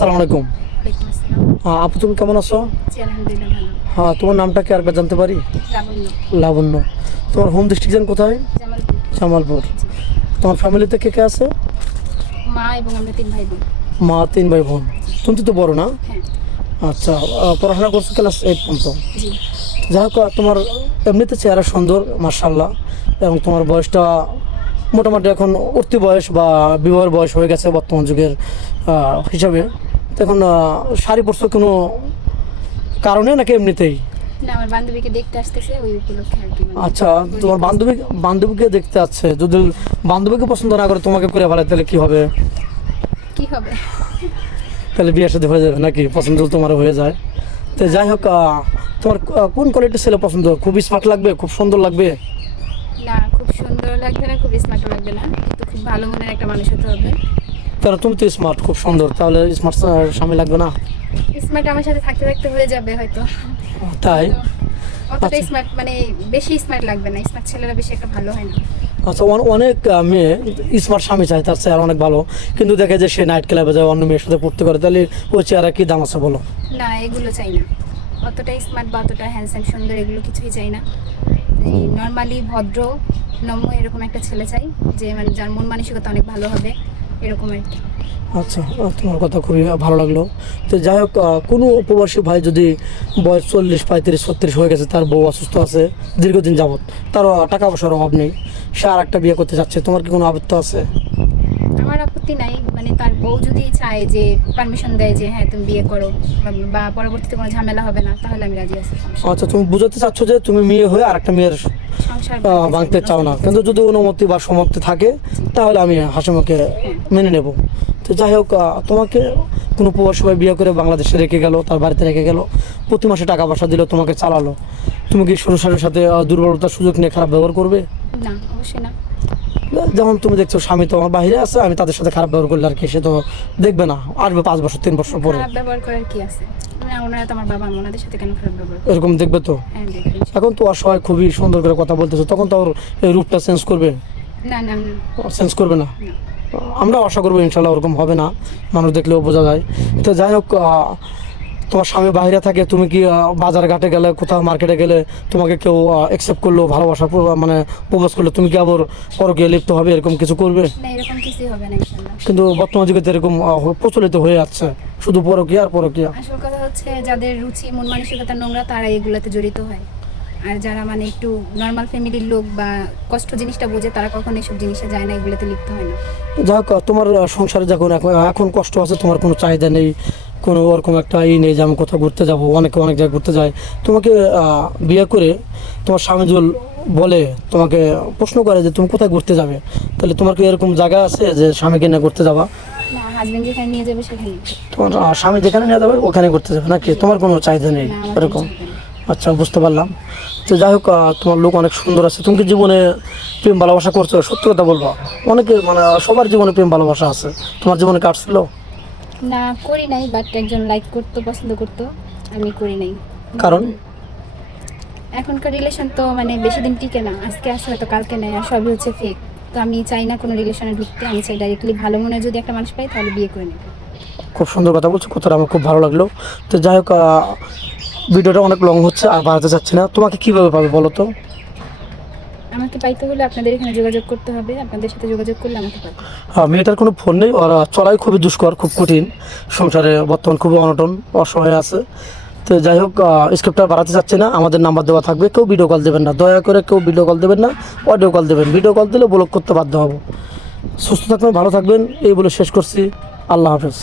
আসসালামু আলাইকুম। আপু তুমি কেমন আছো? হ্যাঁ তোমার নামটা কি আরেকবার জানতে পারি? লাবণ্য। তোমার হোম ডিস্ট্রিকশন কোথায়? জামালপুর। তোমার ফ্যামিলিতে কে কে আছে? মা এবং আমরা তিন ভাই বোন। মা তিন ভাই বোন। তুমি তো বড় না? হ্যাঁ। আচ্ছা পড়াশোনা করছ ক্লাস এইট পর্যন্ত। যাই হোক তোমার এমনিতে চেহারা সুন্দর মার্শাল্লাহ এবং তোমার বয়সটা মোটামুটি এখন উঠতি বয়স বা বিবাহের বয়স হয়ে গেছে বর্তমান যুগের হিসাবে। এখন শাড়ি পরছো কোনো কারণে নাকি এমনিতেই? আমার বান্ধবীকে দেখতে আসতেছে ওই উপলক্ষে আর কি। মানে আচ্ছা তোমার বান্ধবী বান্ধবীকে দেখতে আছে যদি বান্ধবীকে পছন্দ না করে তোমাকে করে ভালো তাহলে কি হবে? কি হবে? তাহলে বিয়ের সাথে হয়ে যাবে নাকি? পছন্দ তোমার হয়ে যায়। তো যাই হোক তোমার কোন কোয়ালিটির ছেলে পছন্দ? খুব স্মার্ট লাগবে? খুব সুন্দর লাগবে? না খুব সুন্দর লাগবে না খুব স্মার্ট লাগবে না। কিন্তু খুব ভালো মনের একটা মানুষ হতে হবে। কারণ তুমি তো স্মার্ট খুব সুন্দর। তাহলে স্মার্ট স্বামী লাগবে না? স্মার্ট আমার সাথে থাকতে থাকতে হয়ে যাবে হয়তো। তাই? অতটা আচ্ছা। স্মার্ট মানে বেশি স্মার্ট লাগবে না। স্মার্ট ছেলেরা বেশি একটা ভালো হয় না। আচ্ছা অনেক মেয়ে স্মার্ট স্বামী চায় তার চেহারা অনেক ভালো। কিন্তু দেখে যে সে নাইট ক্লাবে যায় অন্য মেয়ের সাথে পড়তে করে তাহলে ওই চেহারা কি দাম আছে বলো? না এগুলো চাই না। অতটা স্মার্ট বা অতটা হ্যান্ডসাম সুন্দর এগুলো কিছুই চাই না। নর্মালি ভদ্র নম্র এরকম একটা ছেলে চাই যে মানে যার মন মানসিকতা অনেক ভালো হবে। এরকম আর কি। আচ্ছা তোমার কথা খুবই ভালো লাগল। তো যাই হোক কোনো উপবাসী ভাই যদি বয়স চল্লিশ, পঁয়ত্রিশ, ছত্রিশ হয়ে গেছে, তার বউ অসুস্থ আছে দীর্ঘদিন যাবৎ তার টাকা পয়সার অভাব নেই, সে আর একটা বিয়ে করতে চাচ্ছে, তোমার কি কোনো আবত্ত আছে? আপত্তি নাই মানে তার বউ যদি চায় যে পারমিশন দেয় যে হ্যাঁ তুমি বিয়ে করো বা- পরবর্তীতে কোনো ঝামেলা হবে না তাহলে আমি রাজি আছি আচ্ছা তুমি বুঝাতে চাচ্ছ যে তুমি মেয়ে হয়ে আর একটা মেয়ের ভাঙতে চাও না। কিন্তু যদি অনুমতি বা সমাপ্তি থাকে তাহলে আমি হাসিমাকে মেনে নেব। তো যাই হোক তোমাকে কোনো প্রবাসী ভাই বিয়ে করে বাংলাদেশে রেখে গেল তার বাড়িতে রেখে গেল প্রতি মাসে টাকা পয়সা দিল তোমাকে চালালো। তুমি কি সংসারের সাথে দুর্বলতার সুযোগ নিয়ে খারাপ ব্যবহার করবে? না অবশ্যই না। যেমন তুমি দেখছ স্বামী তো আমার বাইরে আছে আমি তাদের সাথে খারাপ ব্যবহার করলে আর কি সে তো দেখবে না। আসবে পাঁচ বছর তিন বছর পরে। খারাপ ব্যবহার করার কি আছে? ওনারা তো আমার বাবা ওনাদের সাথে কেন খারাপ ব্যবহার এরকম দেখবে তো? হ্যাঁ এখন তো অসহায় খুবই সুন্দর করে কথা বলতেছো তখন তো ওর রূপটা চেঞ্জ করবে? না না না। চেঞ্জ করবে না? আমরা আশা করব ইনশাল্লাহ ওরকম হবে না মানুষ দেখলেও বোঝা যায়। তো যাই হোক তোমার স্বামী বাইরে থাকে তুমি কি বাজার ঘাটে গেলে কোথাও মার্কেটে গেলে তোমাকে কেউ অ্যাকসেপ্ট করল ভালোবাসা মানে প্রপোজ করল তুমি কি আবার পরকে লিপ্ত হবে এরকম কিছু করবে? কিন্তু বর্তমান যুগে এরকম প্রচলিত হয়ে যাচ্ছে শুধু পরকিয়া আর পরকিয়া। আসল কথা হচ্ছে যাদের রুচি মন মানসিকতা নোংরা তারা এগুলাতে জড়িত হয়। আর যারা মানে একটু নর্মাল ফ্যামিলির লোক বা কষ্ট জিনিসটা বোঝে তারা কখনো এসব জিনিসে যায় না এগুলোতে লিপ্ত হয় না। যাই হোক তোমার সংসারে যখন এখন এখন কষ্ট আছে তোমার কোনো চাহিদা নেই কোনো ওরকম একটা ই নেই যে আমি কোথাও ঘুরতে যাব অনেকে অনেক জায়গায় ঘুরতে যায়। তোমাকে বিয়ে করে তোমার স্বামীজল বলে তোমাকে প্রশ্ন করে যে তুমি কোথায় ঘুরতে যাবে তাহলে তোমার কি এরকম জায়গা আছে যে স্বামীকে নিয়ে ঘুরতে যাবা? তোমার স্বামী যেখানে নিয়ে যাবে ওখানে ঘুরতে যাবে নাকি? তোমার কোনো চাহিদা নেই এরকম? আচ্ছা বুঝতে পারলাম। তো যাই হোক তোমার লোক অনেক সুন্দর আছে। তুমি কি জীবনে প্রেম ভালোবাসা করছ? সত্যি কথা বলব। অনেকে মানে সবার জীবনে প্রেম ভালোবাসা আছে। তোমার জীবনে কাটছিল না করি নাই বাট একজন লাইক করতো পছন্দ করতো আমি করি নাই। কারণ? এখনকার রিলেশন তো মানে বেশি দিন টিকে না আজকে আসে হয়তো কালকে নেয় আর সবই হচ্ছে ফেক তো আমি চাই না কোনো রিলেশনে ঢুকতে আমি চাই ডাইরেক্টলি ভালো মনে যদি একটা মানুষ পাই তাহলে বিয়ে করে নেব। খুব সুন্দর কথা বলছো কথাটা আমার খুব ভালো লাগল। তো যাই হোক ভিডিওটা অনেক লং হচ্ছে আর বাড়াতে চাচ্ছি না। তোমাকে কীভাবে পাবে বলো তো? আমাকে পাইতে হলে আপনাদের এখানে যোগাযোগ করতে হবে। আপনাদের সাথে যোগাযোগ করলে আমাকে পাবে আহ, মেয়েটার কোনো ফোন নেই। ওরা চলাই খুবই দুষ্কর খুব কঠিন। সংসারে বর্তমান খুবই অনটন অসহায় আছে। তো যাই হোক স্ক্রিপ্টটা বাড়াতে চাচ্ছি না। আমাদের নাম্বার দেওয়া থাকবে। কেউ ভিডিও কল দেবেন না। দয়া করে কেউ ভিডিও কল দেবেন না। অডিও কল দেবেন। ভিডিও কল দিলে ব্লক করতে বাধ্য হব। সুস্থ থাকবেন ভালো থাকবেন। এই বলে শেষ করছি। আল্লাহ হাফেজ।